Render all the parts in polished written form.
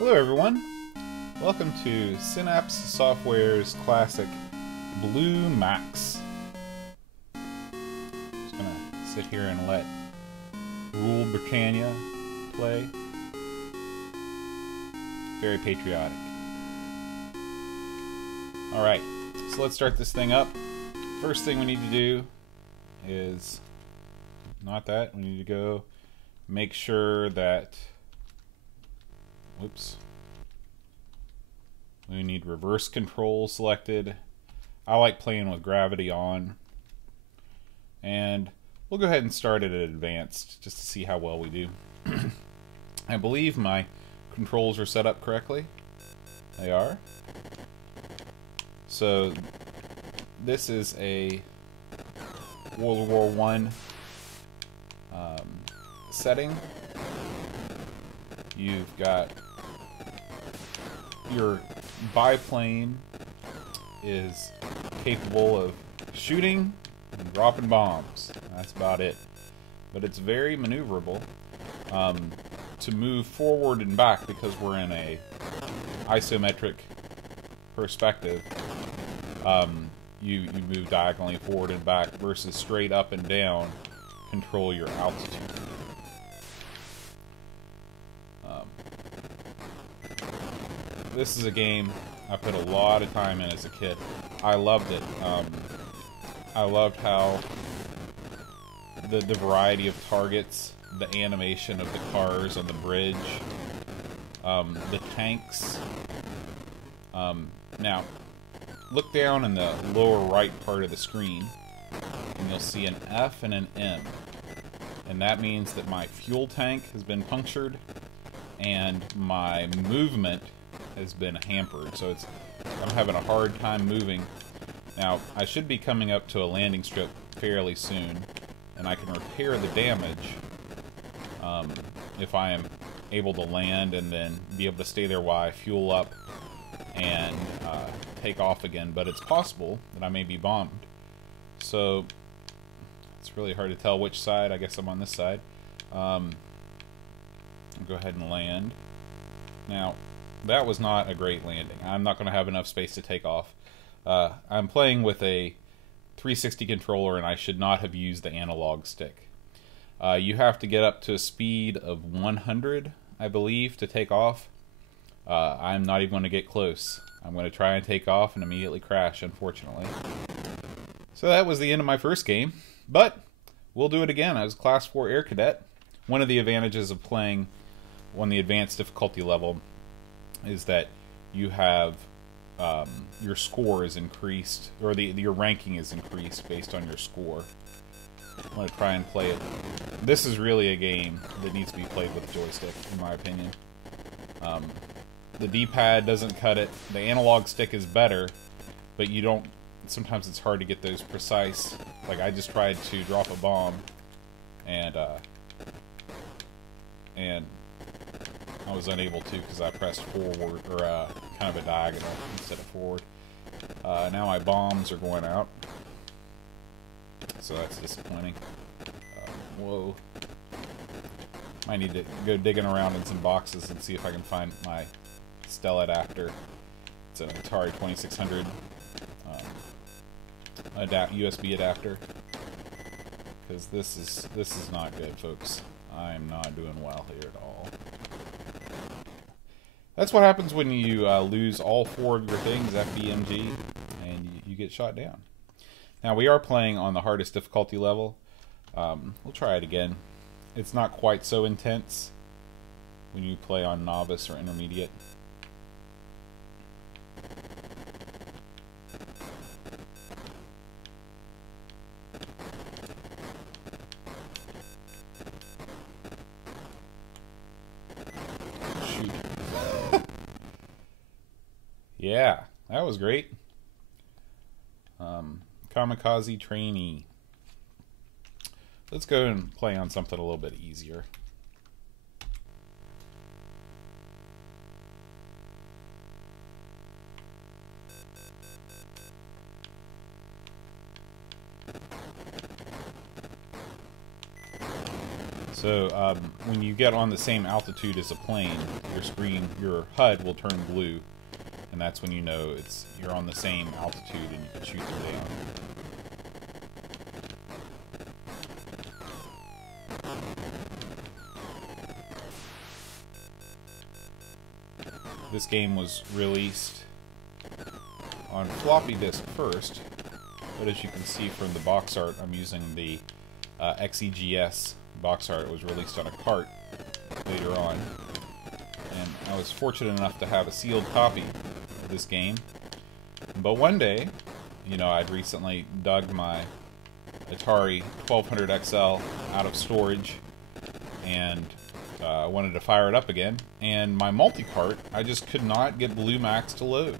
Hello everyone, welcome to Synapse Software's classic Blue Max. Just gonna sit here and let Rule Britannia play. Very patriotic. Alright, so let's start this thing up. First thing we need to do is, not that, we need to go make sure that, whoops, we need reverse control selected. I like playing with gravity on, and we'll go ahead and start it at advanced just to see how well we do. I believe my controls are set up correctly. They are. So this is a World War I setting. You've got your biplane is capable of shooting and dropping bombs. That's about it. But it's very maneuverable to move forward and back because we're in a isometric perspective. You move diagonally forward and back versus straight up and down. Control your altitude. This is a game I put a lot of time in as a kid. I loved it. I loved how the variety of targets, the animation of the cars on the bridge, the tanks. Now, look down in the lower right part of the screen, and you'll see an F and an M. And that means that my fuel tank has been punctured, and my movement has been hampered, so I'm having a hard time moving. Now, I should be coming up to a landing strip fairly soon, and I can repair the damage if I am able to land and then be able to stay there while I fuel up and take off again, but it's possible that I may be bombed. So, it's really hard to tell which side. I guess I'm on this side. I'll go ahead and land. Now, that was not a great landing. I'm not going to have enough space to take off. I'm playing with a 360 controller, and I should not have used the analog stick. You have to get up to a speed of 100, I believe, to take off. I'm not even going to get close. I'm going to try and take off and immediately crash, unfortunately. So that was the end of my first game, but we'll do it again. I was Class 4 Air Cadet. One of the advantages of playing on the advanced difficulty level is that you have your score is increased, or your ranking is increased based on your score. I'm going to try and play it. This is really a game that needs to be played with a joystick, in my opinion. The D-pad doesn't cut it. The analog stick is better, but you don't. Sometimes it's hard to get those precise. Like, I just tried to drop a bomb, and I was unable to because I pressed forward, or kind of a diagonal instead of forward. Now my bombs are going out, so that's disappointing. Whoa. I need to go digging around in some boxes and see if I can find my Stella adapter. It's an Atari 2600 USB adapter, because this is not good, folks. I'm not doing well here at all. That's what happens when you lose all four of your things, FBMG, and you get shot down. Now, we are playing on the hardest difficulty level. We'll try it again. It's not quite so intense when you play on novice or intermediate. Yeah, that was great. Kamikaze Trainee. Let's go and play on something a little bit easier. So when you get on the same altitude as a plane, your HUD will turn blue, and that's when you know you're on the same altitude and you can shoot them down. This game was released on floppy disk first, but as you can see from the box art, I'm using the XEGS box art. It was released on a cart later on, and I was fortunate enough to have a sealed copy of this game. But one day, you know, I'd recently dug my Atari 1200 XL out of storage, and I wanted to fire it up again, and my multi-cart, I just could not get Blue Max to load.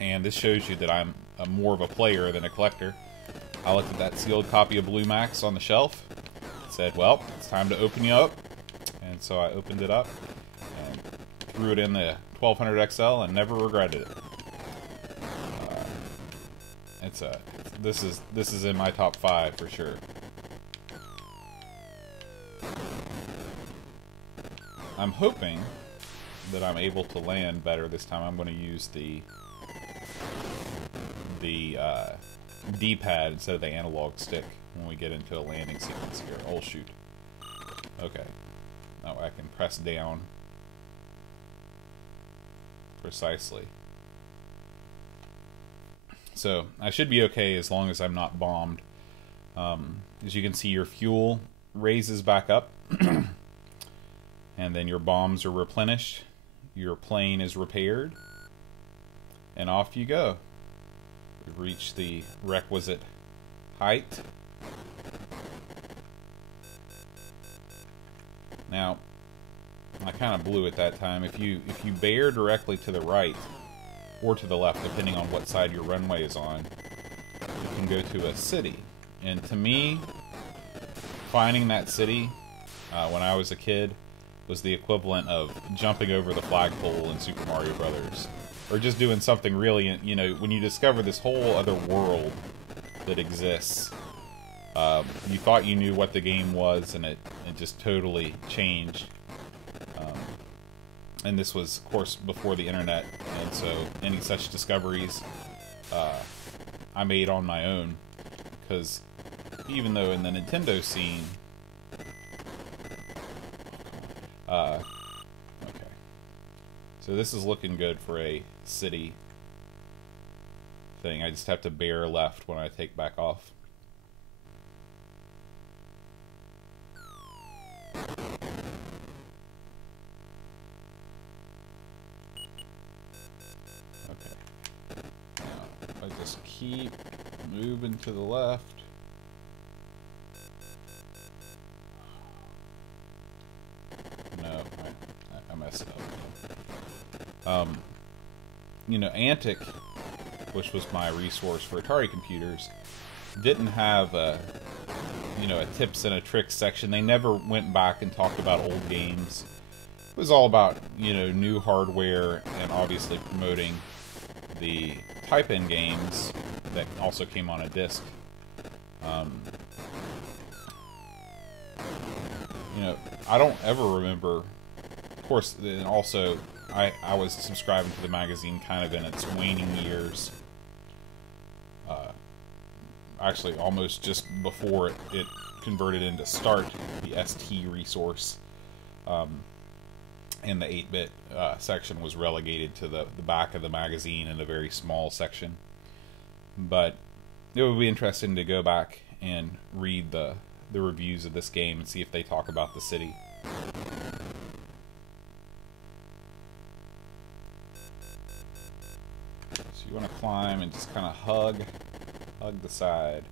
And this shows you that I'm more of a player than a collector. I looked at that sealed copy of Blue Max on the shelf, said, well, it's time to open you up. And so I opened it up and threw it in the 1200 XL and never regretted it. This is in my top 5 for sure. I'm hoping that I'm able to land better this time. I'm going to use the D-pad instead of the analog stick when we get into a landing sequence here. Oh shoot. Okay. Now I can press down precisely. So I should be okay as long as I'm not bombed. As you can see, your fuel raises back up. And then your bombs are replenished, your plane is repaired, and off you go. We've reached the requisite height. Now, I kind of blew it that time. If you bear directly to the right, or to the left, depending on what side your runway is on, you can go to a city. And to me, finding that city, when I was a kid, was the equivalent of jumping over the flagpole in Super Mario Brothers, or just doing something really, you know, when you discover this whole other world that exists. You thought you knew what the game was, and it just totally changed. And this was, of course, before the internet, and so any such discoveries I made on my own, because even though in the Nintendo scene, okay. So this is looking good for a city thing. I just have to bear left when I take back off. Okay. Now, if I just keep moving to the left. I messed it up. You know, Antic, which was my resource for Atari computers, didn't have a tips and a tricks section. They never went back and talked about old games. It was all about, you know, new hardware and obviously promoting the type-in games that also came on a disc. You know, I don't ever remember. Of course, and also I was subscribing to the magazine kind of in its waning years. Actually, almost just before it converted into Start, the ST resource, and the 8-bit section was relegated to the back of the magazine in a very small section. But it would be interesting to go back and read the reviews of this game and see if they talk about the city. So you want to climb and just kind of hug the side.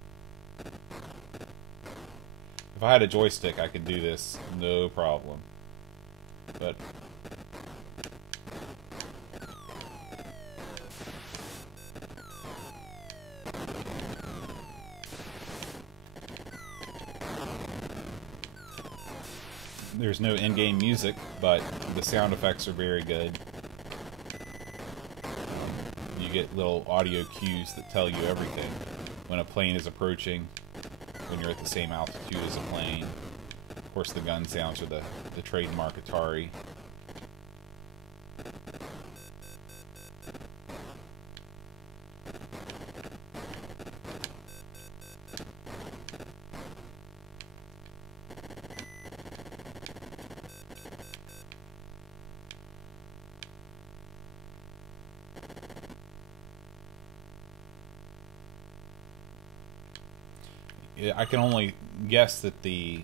If I had a joystick, I could do this no problem. But there's no in-game music, but the sound effects are very good. You get little audio cues that tell you everything. When a plane is approaching, when you're at the same altitude as a plane. Of Of course, the gun sounds are the trademark Atari. I can only guess that the...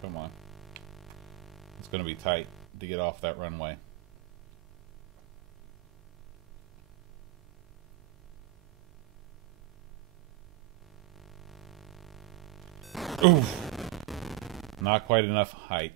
Come on. It's going to be tight to get off that runway. Oof. Not quite enough height.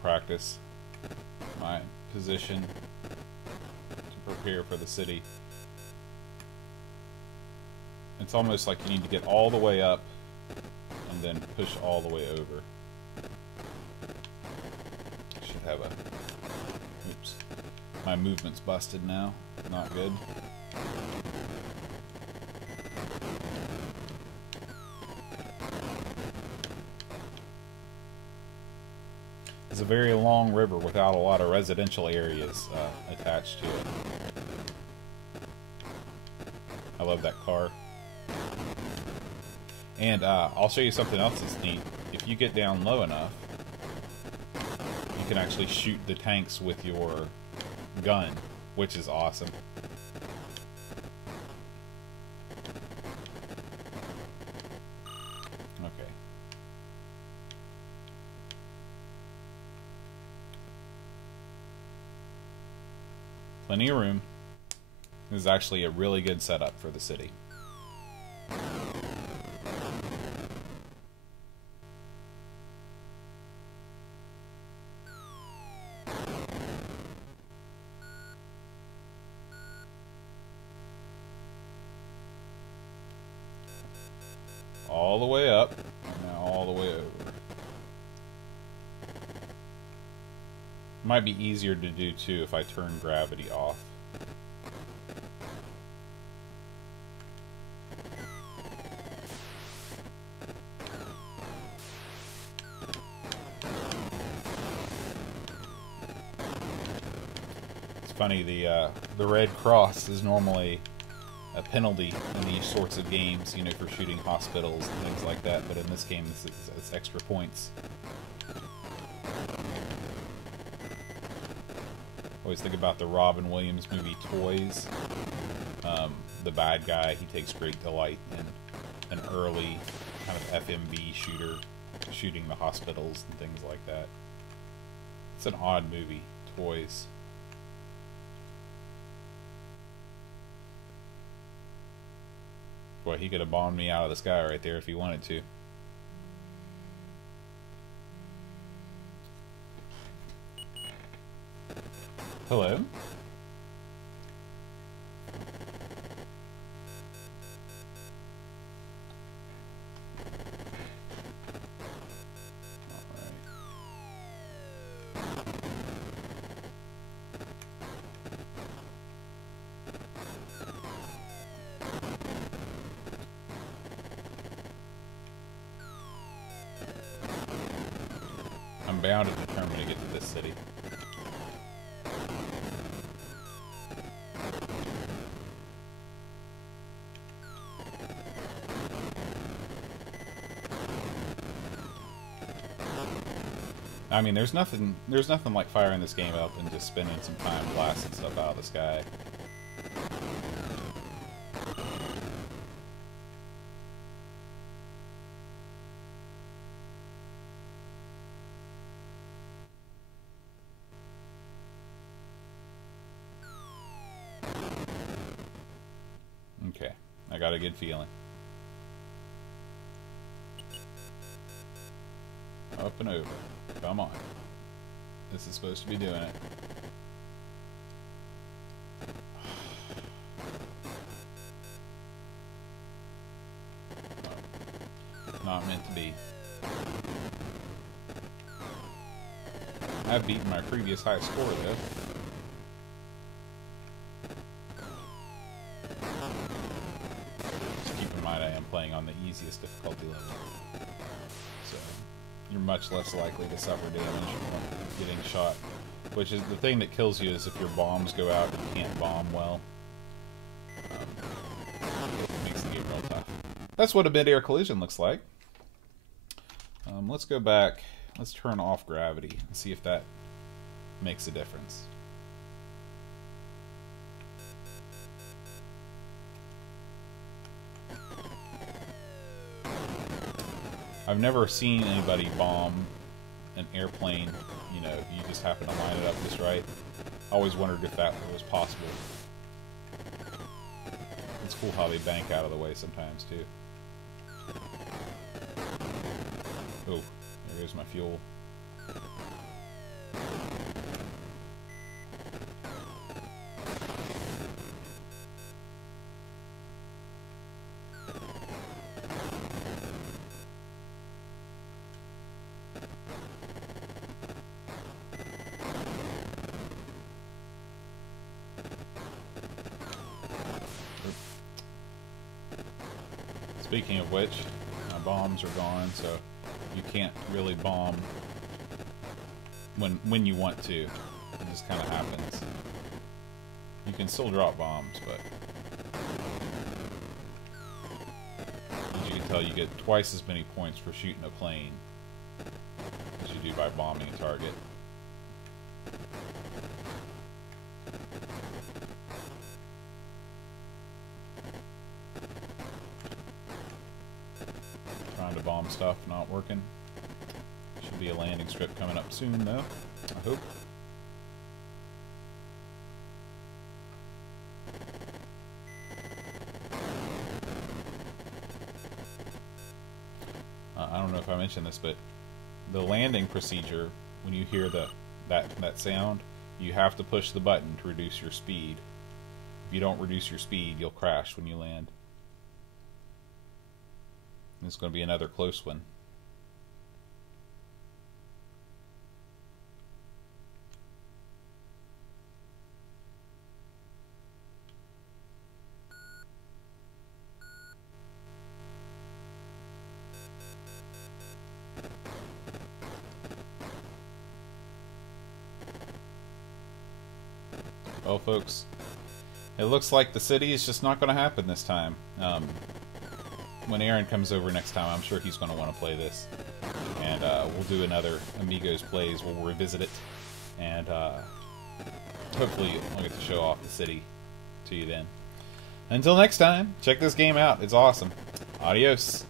Practice my position to prepare for the city. It's almost like you need to get all the way up and then push all the way over. Should have a... Oops. My movement's busted now. Not good. It's a very long river without a lot of residential areas attached to it. I love that car. And I'll show you something else that's neat. If you get down low enough, you can actually shoot the tanks with your gun, which is awesome. Okay. Plenty of room. This is actually a really good setup for the city. All the way up, and now all the way over. Might be easier to do too if I turn gravity off. It's funny, the Red Cross is normally a penalty in these sorts of games, you know, for shooting hospitals and things like that, but in this game it's extra points. Always think about the Robin Williams movie Toys. The bad guy, he takes great delight in an early kind of FMV shooter, shooting the hospitals and things like that. It's an odd movie, Toys. Boy, he could have bombed me out of the sky right there if he wanted to. Hello? I'm bound and determined to get to this city. I mean, there's nothing like firing this game up and just spending some time blasting stuff out of the sky. I got a good feeling. Up and over. Come on. This is supposed to be doing it. Not meant to be. I've beaten my previous high score though. Just keep in mind I am playing on the easiest difficulty level. So you're much less likely to suffer damage from getting shot. Which is the thing that kills you is if your bombs go out and you can't bomb well. It makes the game real tough. That's what a mid-air collision looks like. Let's go back. Let's turn off gravity and see if that makes a difference. I've never seen anybody bomb an airplane, you know, if you just happen to line it up just right. I always wondered if that was possible. It's cool how they bank out of the way sometimes, too. Oh, there goes my fuel. Speaking of which, my bombs are gone, so you can't really bomb when you want to. It just kind of happens. You can still drop bombs, but as you can tell, you get twice as many points for shooting a plane as you do by bombing a target. Trying to bomb stuff, not working. Should be a landing strip coming up soon, though. I hope. I don't know if I mentioned this, but the landing procedure, when you hear that sound, you have to push the button to reduce your speed. If you don't reduce your speed, you'll crash when you land. It's going to be another close one. Well, folks, it looks like the city is just not going to happen this time. When Aaron comes over next time, I'm sure he's going to want to play this. And we'll do another Amigos plays. We'll revisit it. And hopefully I'll get to show off the city to you then. Until next time, check this game out. It's awesome. Adios.